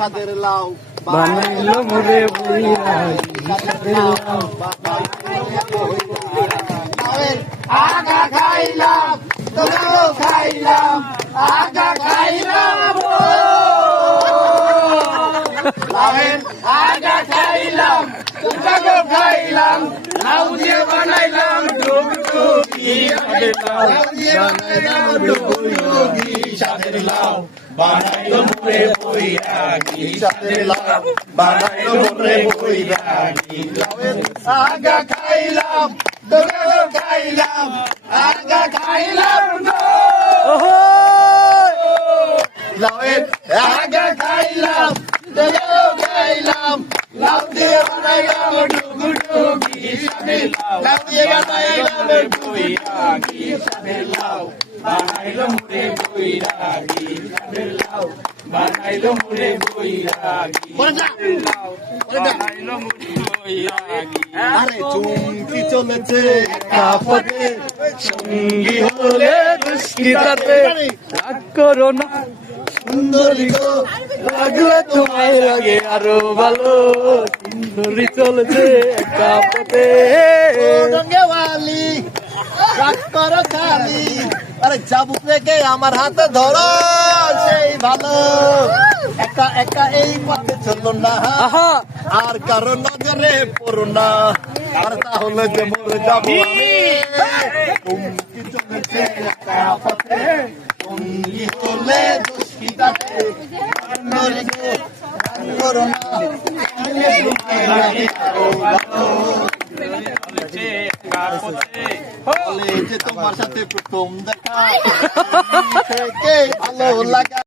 সাদের লাউ বানাইলো মোরে বৈরাগী সাদের লাউ আগা খাইলাম তোরাও খাইলাম আগা খাইলাম লাউয়ের আগা খাইলাম তোরাও খাইলাম লাউ দিয়ে বানাইলাম ডুগডুগি লাউ দিয়ে বানাইলাম ডুগডুগি সাদের লাউ বানাইলো মোরে বৈরাগী সাদের লাউ বানাইলো মোরে বৈরাগী লাউয়ের আগা খাইলাম তোরাও খাইলাম আগা খাইলাম লাউয়ের আগা খাইলাম তোরাও খাইলাম লাউ দিয়ে বানাইলাম ডুগডুগি সাদের লাউ দিয়ে বানাইলাম বৈরাগী সাদের লাউ বানাইলো মোরে বৈরাগী সাদের লাউ বানাইলো মোরে বৈরাগী বানাইলো মোরে বৈরাগী আরে চুমকি চলেছে কাপড়ে সঙ্গী হলে দুষ্কৃতাতে রাগ করো না সুন্দরী গো লাগলে তোমায় লাগে আরো ভালো সুন্দরী চলেছে কাপড়ে রঙ্গেওয়ালি রাগ করো খালি আরে চাবুক রেখে আমার হাতে ধরো সেই ভালো একা একা এই পথে চলো না আহা আর কারো নজরে পড়ো না আর তাহলে যে মরে যাবো আমি চুমকি চলেছে একা পথে সঙ্গী হলে দুষ্কৃতাতে সুন্দরী গো রাগ করো না তোমার সাথে প্রথম দেখা থেকে ভালো লাগা